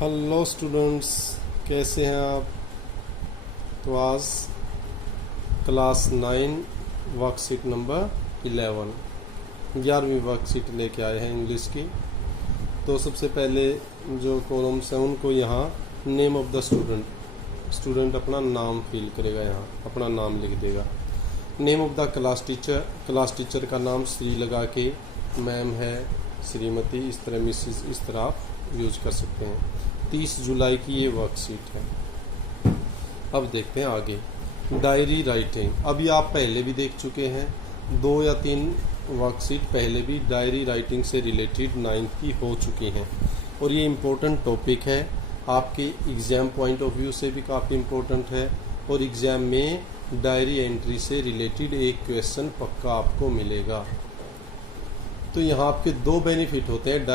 Hello students, कैसे हैं आप। तो आज क्लास 9 वर्कशीट नंबर 11वीं वर्कशीट लेके आए हैं इंग्लिश की। तो सबसे पहले जो कॉलम्स हैं उनको यहाँ नेम ऑफ द स्टूडेंट अपना नाम फिल करेगा, यहाँ अपना नाम लिख देगा। Name of the class teacher का नाम श्री लगा के, मैम है श्रीमती, इस तरह मिसिस, इस तरह आप यूज कर सकते हैं। 30 जुलाई की ये वर्कशीट है। अब देखते हैं आगे डायरी राइटिंग। अभी आप पहले भी देख चुके हैं, 2 या 3 वर्कशीट पहले भी डायरी राइटिंग से रिलेटेड 9th की हो चुकी हैं और ये इम्पोर्टेंट टॉपिक है, आपके एग्ज़ाम पॉइंट ऑफ व्यू से भी काफ़ी इम्पोर्टेंट है और एग्ज़ाम में डायरी एंट्री से रिलेटेड एक क्वेश्चन पक्का आपको मिलेगा। तो यहाँ आपके 2 बेनिफिट होते हैं,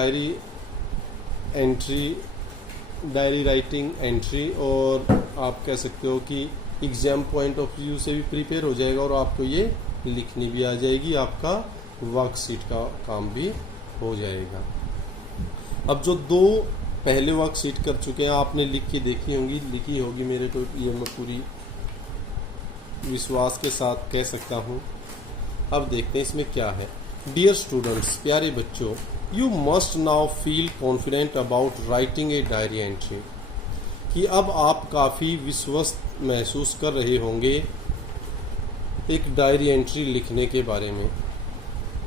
डायरी राइटिंग एंट्री, और आप कह सकते हो कि एग्ज़ाम पॉइंट ऑफ व्यू से भी प्रिपेयर हो जाएगा और आपको ये लिखनी भी आ जाएगी, आपका वर्कशीट का काम भी हो जाएगा। अब जो 2 पहले वर्कशीट कर चुके हैं, आपने लिख के लिखी होगी, मेरे को ये मैं पूरी विश्वास के साथ कह सकता हूँ। अब देखते हैं इसमें क्या है। डियर स्टूडेंट्स, प्यारे बच्चों, you must now feel confident about writing a diary entry, कि अब आप काफ़ी विश्वस्त महसूस कर रहे होंगे एक डायरी एंट्री लिखने के बारे में।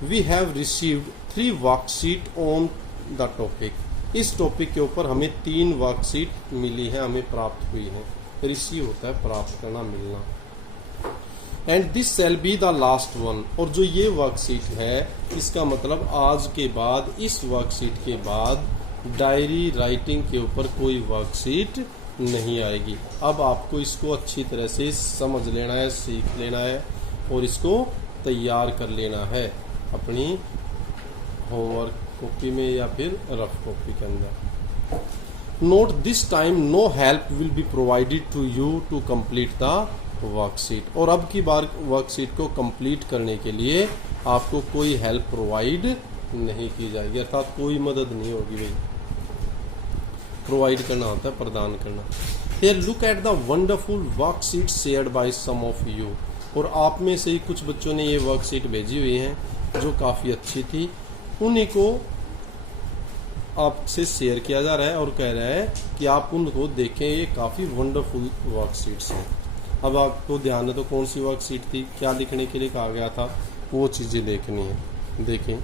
We have received 3 worksheet on the topic. इस टॉपिक के ऊपर हमें 3 वर्कशीट मिली है, हमें प्राप्त हुई है। रिसीव होता है प्राप्त करना, मिलना। And this shall be the last one. और जो ये वर्कशीट है, इसका मतलब आज के बाद, इस वर्कशीट के बाद डायरी राइटिंग के ऊपर कोई वर्कशीट नहीं आएगी। अब आपको इसको अच्छी तरह से समझ लेना है, सीख लेना है और इसको तैयार कर लेना है अपनी होमवर्क कॉपी में या फिर रफ कॉपी के अंदर। Note this time no help will be provided to you to complete the worksheet. और अब की बार वर्कशीट को कंप्लीट करने के लिए आपको कोई हेल्प प्रोवाइड नहीं की जाएगी, अर्थात कोई मदद नहीं होगी। भाई प्रोवाइड करना होता है प्रदान करना। Here look at the wonderful worksheet shared by some of you. और आप में से ही कुछ बच्चों ने ये वर्कशीट भेजी हुई हैं जो काफ़ी अच्छी थी, उन्हीं को आपसे शेयर किया जा रहा है और कह रहा है कि आप उनको देखें, ये काफ़ी वंडरफुल वर्कशीट्स हैं। अब आपको ध्यान है तो कौन सी वर्कशीट थी, क्या लिखने के लिए कहा गया था, वो चीज़ें देखनी है। देखें,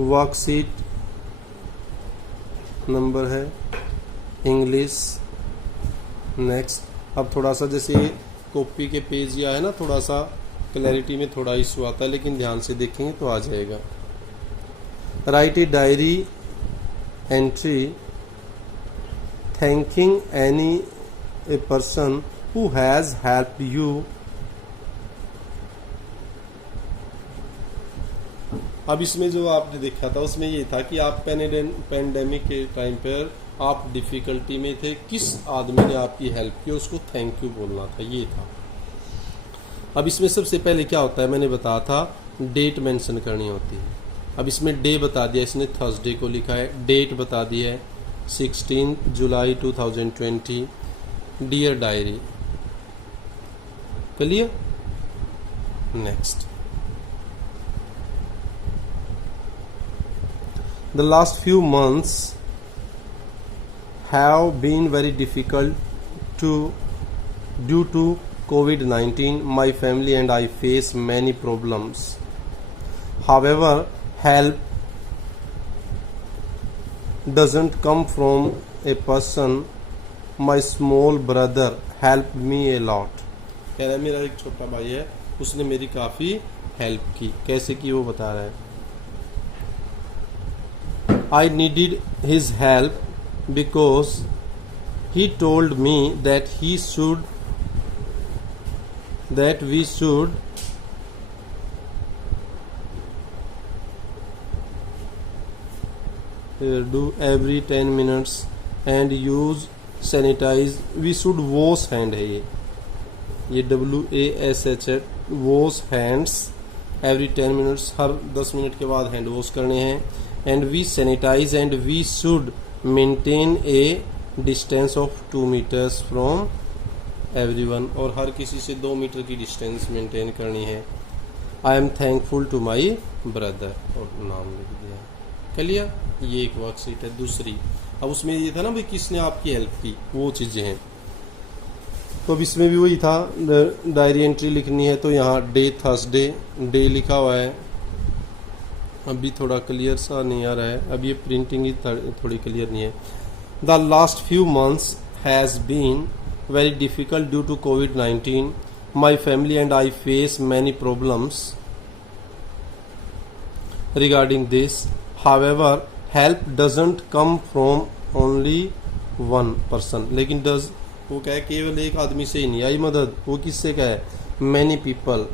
वर्कशीट नंबर है इंग्लिश। नेक्स्ट, अब थोड़ा सा जैसे कॉपी के पेज या है ना, थोड़ा सा क्लैरिटी में थोड़ा इशू आता है, लेकिन ध्यान से देखेंगे तो आ जाएगा। Right a diary entry thanking a person who has helped you। अब इसमें जो आपने देखा था उसमें ये था कि आप पेंडेमिक के टाइम पर आप डिफिकल्टी में थे, किस आदमी ने आपकी हेल्प की, उसको थैंक यू बोलना था, ये था। अब इसमें सबसे पहले क्या होता है, मैंने बताया था डेट मेंशन करनी होती है। अब इसमें डे बता दिया, इसने थर्सडे को लिखा है। डेट बता दी है 16 जुलाई 2020। Dear diary, clear. Next, the last few months have been very difficult due to COVID-19. My family and I face many problems. However, help doesn't come from a person. My small brother helped me a lot. कह रहा है मेरा एक छोटा भाई है, उसने मेरी काफ़ी हेल्प की। कैसे की वो बता रहा है। I needed his help because he told me that we should do every 10 minutes and use sanitize। we should wash hand है ये WASH है, wash hands एवरी 10 मिनट्स, हर 10 मिनट के बाद हैंड वॉश करने हैं। And we sanitise and we should maintain a distance of 2 metres from everyone, और हर किसी से 2 मीटर की डिस्टेंस मेंटेन करनी है। I am thankful to my brother, और नाम लिख दिया। क्लियर? ये एक वर्कशीट है दूसरी। अब उसमें ये था ना भाई किसने आपकी हेल्प की, वो चीज़ें हैं। तो अब इसमें भी वही था, डायरी एंट्री लिखनी है। तो यहाँ डे थर्सडे, डे लिखा हुआ है। अभी थोड़ा क्लियर सा नहीं आ रहा है, अब ये प्रिंटिंग ही थोड़ी क्लियर नहीं है। The last few months has been very difficult due to COVID-19. My family and I face many problems regarding this. However, help doesn't come from only one person. लेकिन does वो क्या है, केवल एक आदमी से ही नहीं आई मदद, वो किससे क्या है, many people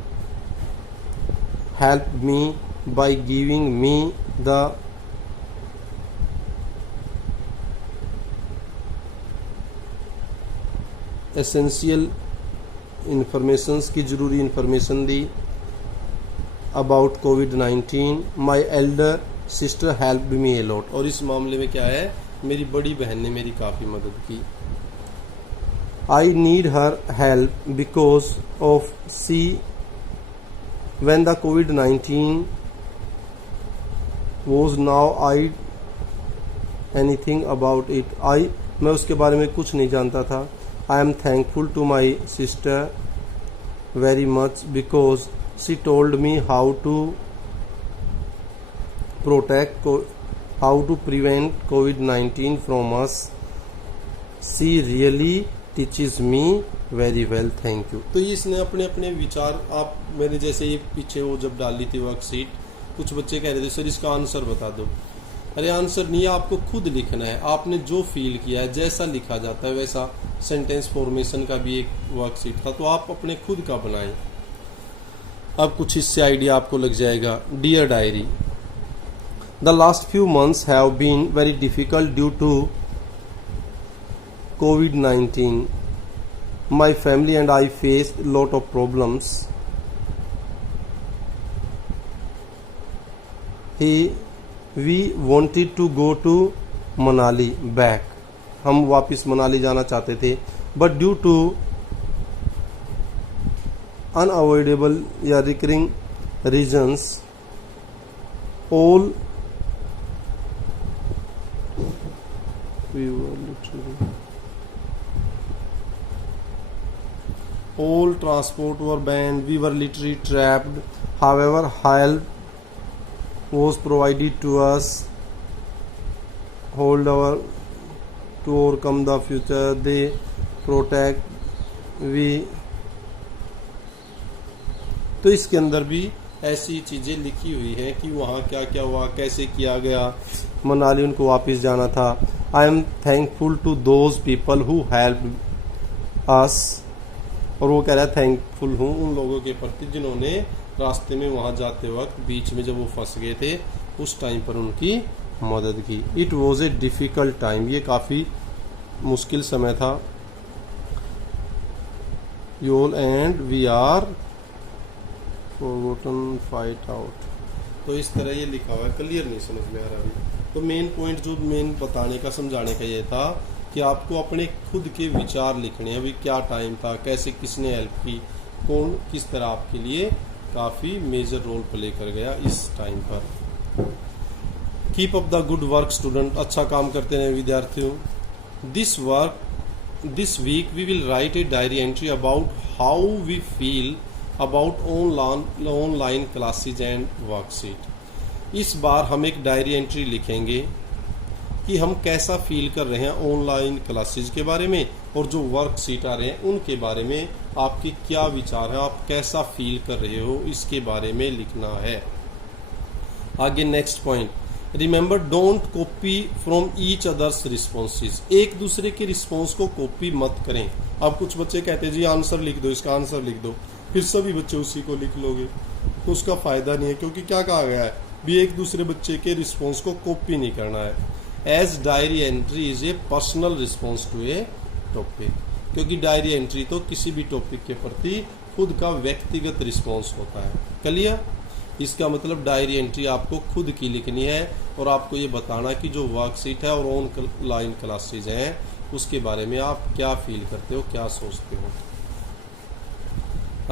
help me by giving me the essential informations की ज़रूरी information the about covid. My elder sister helped me a lot, और इस मामले में क्या है, मेरी बड़ी बहन ने मेरी काफ़ी मदद की। I need her help because of see when the covid was now I anything about it. मैं उसके बारे में कुछ नहीं जानता था। I am thankful to my sister very much because she told me how to prevent COVID-19 from us. She really teaches me very well. Thank you. तो इसने अपने अपने विचार, आप मेरे जैसे ये पीछे वो जब डाली थी वर्कशीट, कुछ बच्चे कह रहे थे सर इसका आंसर बता दो। अरे आंसर नहीं है, आपको खुद लिखना है। आपने जो फील किया है, जैसा लिखा जाता है वैसा। सेंटेंस फॉर्मेशन का भी एक वर्कशीट था, तो आप अपने खुद का बनाएं। अब कुछ इससे आइडिया आपको लग जाएगा। Dear diary, the last few months have been very difficult due to COVID-19. My family and I faced a lot of problems. We wanted to go to Manali back. हम वापस मनाली जाना चाहते थे, बट ड्यू टू अनअवॉइडेबल या recurring reasons all transport were banned. We were literally trapped. However, help was provided to us. Hold our to overcome the future. They protect we. तो इसके अंदर भी ऐसी चीज़ें लिखी हुई हैं कि वहाँ क्या क्या हुआ, कैसे किया गया। मनाली उनको वापस जाना था। I am thankful to those people who help us, और वो कह रहा है थैंकफुल हूँ उन लोगों के प्रति जिन्होंने रास्ते में वहाँ जाते वक्त बीच में जब वो फंस गए थे उस टाइम पर उनकी मदद की। It was a difficult time, ये काफ़ी मुश्किल समय था। You'll and we are forgotten fight out. तो इस तरह ये लिखा हुआ है, क्लियर नहीं समझ में आ रहा अभी। तो मेन पॉइंट जो मेन बताने का समझाने का ये था कि आपको अपने खुद के विचार लिखने हैं। अभी क्या टाइम था, कैसे किसने हेल्प की, कौन किस तरह आपके लिए काफ़ी मेजर रोल प्ले कर गया इस टाइम पर। Keep up the good work student, अच्छा काम करते रहे विद्यार्थियों। This week we will write a diary entry about how we feel about online classes and worksheet. इस बार हम एक डायरी एंट्री लिखेंगे कि हम कैसा फील कर रहे हैं ऑनलाइन क्लासेज के बारे में, और जो वर्कशीट आ रहे हैं उनके बारे में आपके क्या विचार हैं, आप कैसा फील कर रहे हो, इसके बारे में लिखना है। आगे next point, remember don't copy from each others responses. एक दूसरे के रिस्पॉन्स को कॉपी मत करें। अब कुछ बच्चे कहते हैं जी आंसर लिख दो, इसका आंसर लिख दो, फिर सभी बच्चे उसी को लिख लोगे, तो उसका फायदा नहीं है। क्योंकि क्या कहा गया है भी एक दूसरे बच्चे के रिस्पॉन्स को कॉपी नहीं करना है। As diary entry is a personal response to a topic, क्योंकि डायरी एंट्री तो किसी भी टॉपिक के प्रति खुद का व्यक्तिगत रिस्पॉन्स होता है। क्लियर? इसका मतलब डायरी एंट्री आपको खुद की लिखनी है और आपको ये बताना कि जो वर्कशीट है और ऑनलाइन क्लासेज हैं उसके बारे में आप क्या फील करते हो, क्या सोचते हो।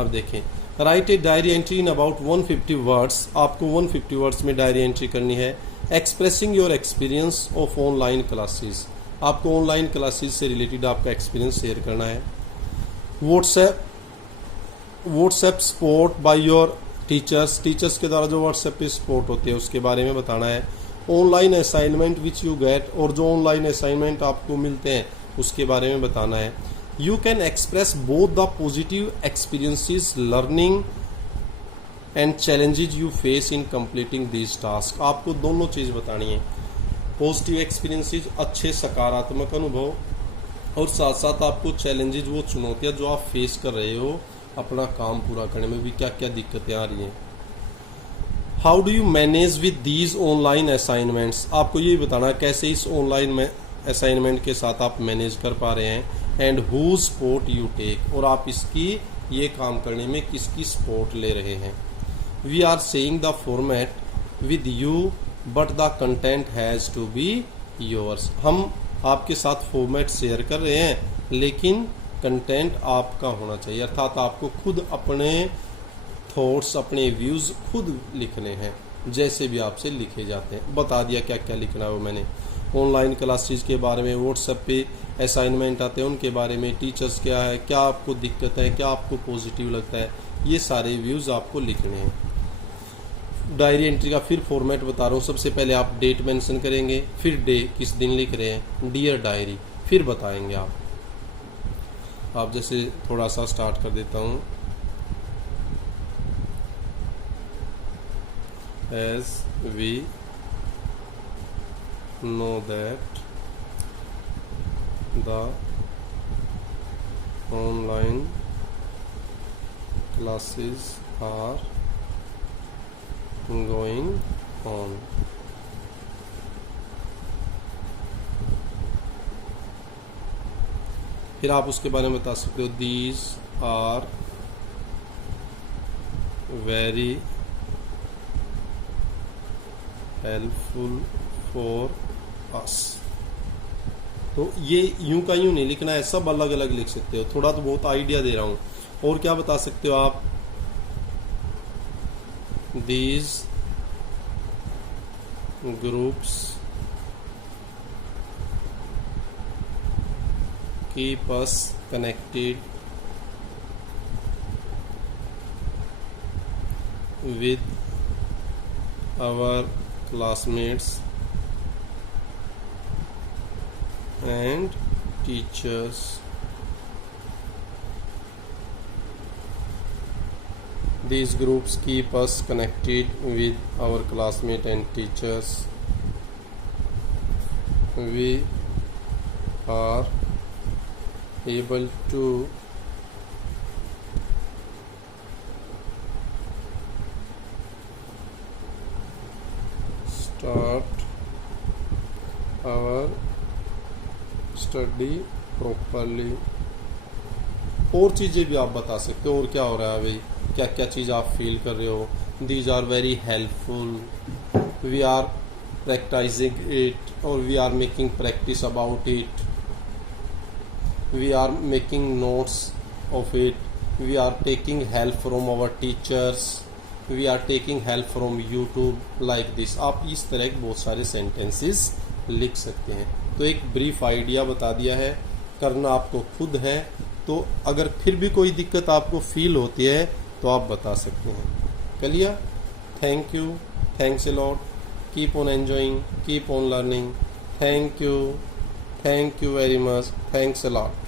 अब देखें, right a diary entry in about 150 words. आपको 150 वर्ड्स में डायरी एंट्री करनी है। Expressing your experience of online classes. आपको ऑनलाइन क्लासेस से रिलेटेड आपका एक्सपीरियंस शेयर करना है। WhatsApp support by your teachers के द्वारा जो व्हाट्सएप पे सपोर्ट होते हैं उसके बारे में बताना है। Online assignment which you get, और जो ऑनलाइन असाइनमेंट आपको मिलते हैं उसके बारे में बताना है। You can express both the positive experiences learning and challenges you face in completing this task. आपको दोनों चीज़ बतानी है, पॉजिटिव एक्सपीरियंसेस, अच्छे सकारात्मक अनुभव, और साथ साथ आपको चैलेंजेस, वो चुनौतियाँ जो आप फेस कर रहे हो अपना काम पूरा करने में भी क्या क्या दिक्कतें आ रही हैं। How do you manage with these online assignments. आपको ये बताना कैसे इस ऑनलाइन में असाइनमेंट के साथ आप मैनेज कर पा रहे हैं। And whose support you take, और आप इसकी ये काम करने में किसकी सपोर्ट ले रहे हैं। We are saying the format with you but the content has to be yours. हम आपके साथ फॉर्मेट शेयर कर रहे हैं लेकिन कंटेंट आपका होना चाहिए, अर्थात आपको खुद अपने थॉट्स, अपने व्यूज़ खुद लिखने हैं जैसे भी आपसे लिखे जाते हैं। बता दिया क्या क्या लिखना है वो मैंने। ऑनलाइन क्लासेस के बारे में, व्हाट्सएप पे असाइनमेंट आते हैं उनके बारे में, टीचर्स क्या है, क्या आपको दिक्कत है, क्या आपको पॉजिटिव लगता है, ये सारे व्यूज़ आपको लिखने हैं। डायरी एंट्री का फिर फॉर्मेट बता रहा हूँ। सबसे पहले आप डेट मेंशन करेंगे, फिर डे किस दिन लिख रहे हैं, डियर डायरी, फिर बताएंगे आप जैसे थोड़ा सा स्टार्ट कर देता हूँ। As we know that the online classes are going on. फिर आप उसके बारे में बता सकते हो, these are very helpful for us। तो ये यूं का यूं नहीं लिखना है, सब अलग अलग लिख सकते हो। थोड़ा तो बहुत आइडिया दे रहा हूं। और क्या बता सकते हो आप, these groups keep us connected with our classmates and teachers। These groups keep us connected with our classmates and teachers। We are able to start our study properly। और चीज़ें भी आप बता सकते हो, और क्या हो रहा है भाई, क्या क्या चीज़ आप फील कर रहे हो। These are very helpful, we are practicing it, और we are making practice about it, we are making notes of it, we are taking help from our teachers, we are taking help from YouTube, like this. आप इस तरह के बहुत सारे sentences लिख सकते हैं। तो एक ब्रीफ आइडिया बता दिया है, करना आपको खुद है। तो अगर फिर भी कोई दिक्कत आपको फील होती है तो आप बता सकते हैं। चलिए, thank you, thanks a lot, keep on enjoying, keep on learning. Thank you very much, thanks a lot.